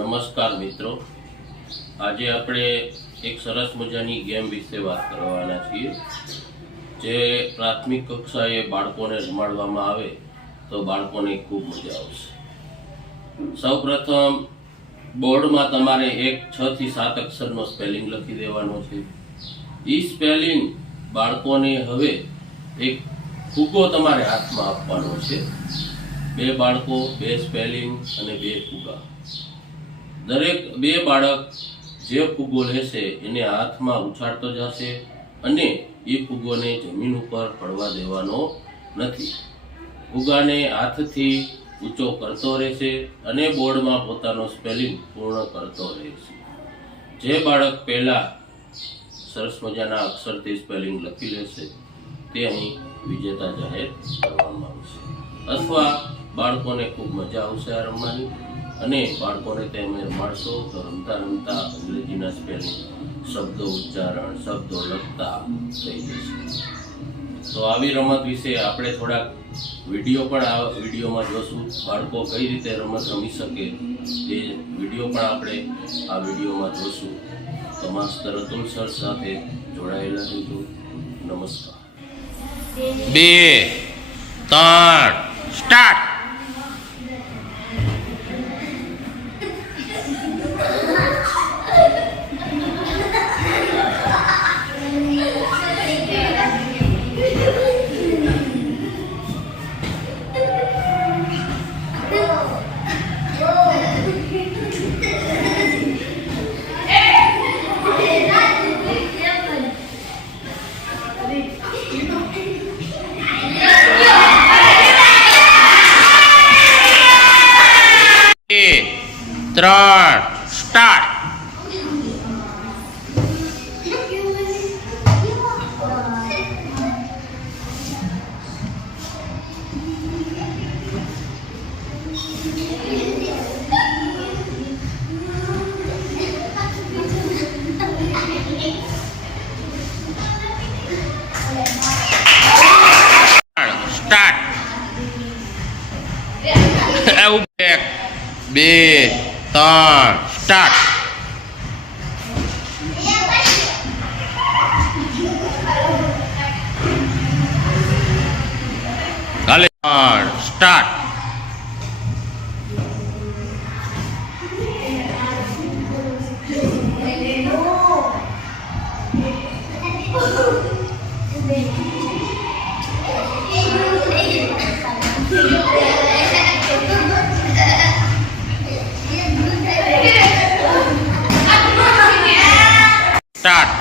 નમસ્કાર મિત્રો. આજે આપણે એક સરસ મજાની ગેમ વિશે વાત કરવાના છીએ. જે પ્રાથમિક કક્ષાએ બાળકોને રમાડવામાં આવે તો બાળકોને ખૂબ મજા આવશે. સૌપ્રથમ, બોર્ડમાં તમારે એક છ થી સાત અક્ષરનો સ્પેલિંગ લખી દેવાનો છે. એ સ્પેલિંગ બાળકોને હવે એક ફૂગો તમારે હાથમાં આપવાનો છે. બે બાળકો, બે સ્પેલિંગ અને બે ફુગા દરેક બે બાળક જે ફુગ્ગો લેશે એને હાથમાં ઉછાળતો જશે અને એ ફુગ્ગોને જમીન ઉપર પડવા દેવાનો નથી. ફુગાને હાથથી ઊંચો કરતો રહેશે અને બોર્ડમાં પોતાનો સ્પેલિંગ પૂર્ણ કરતો રહેશે. જે બાળક પહેલાં સરસ મજાના અક્ષરથી સ્પેલિંગ લખી લેશે તે અહીં વિજેતા જાહેર કરવામાં આવશે. અથવા બાળકોને ખૂબ મજા આવશે આ રમવાની. અને બાળકોને તમે રમાડશો તો રમતા રમતા અંગ્રેજીના સ્પેલિંગ શબ્દો ઉચ્ચારણ, શબ્દો લખતા થઈ જશે. તો આવી રમત વિશે આપણે થોડાક વીડિયો પણ આ વિડીયોમાં જોશું. બાળકો કઈ રીતે રમત રમી શકે એ વીડિયો પણ આપણે આ વિડીયોમાં જોશું. તો માસ્તર અતુલ સર સાથે જોડાયેલા રહેજો. નમસ્કાર. બે, ત્રણ, સ્ટાર્ટ. ત્રણ સ્ટાર્ટ સ્ટાર્ટ બે ત્રણ સ્ટાર્ટ હાલે ત્રણ સ્ટાર્ટ টাটা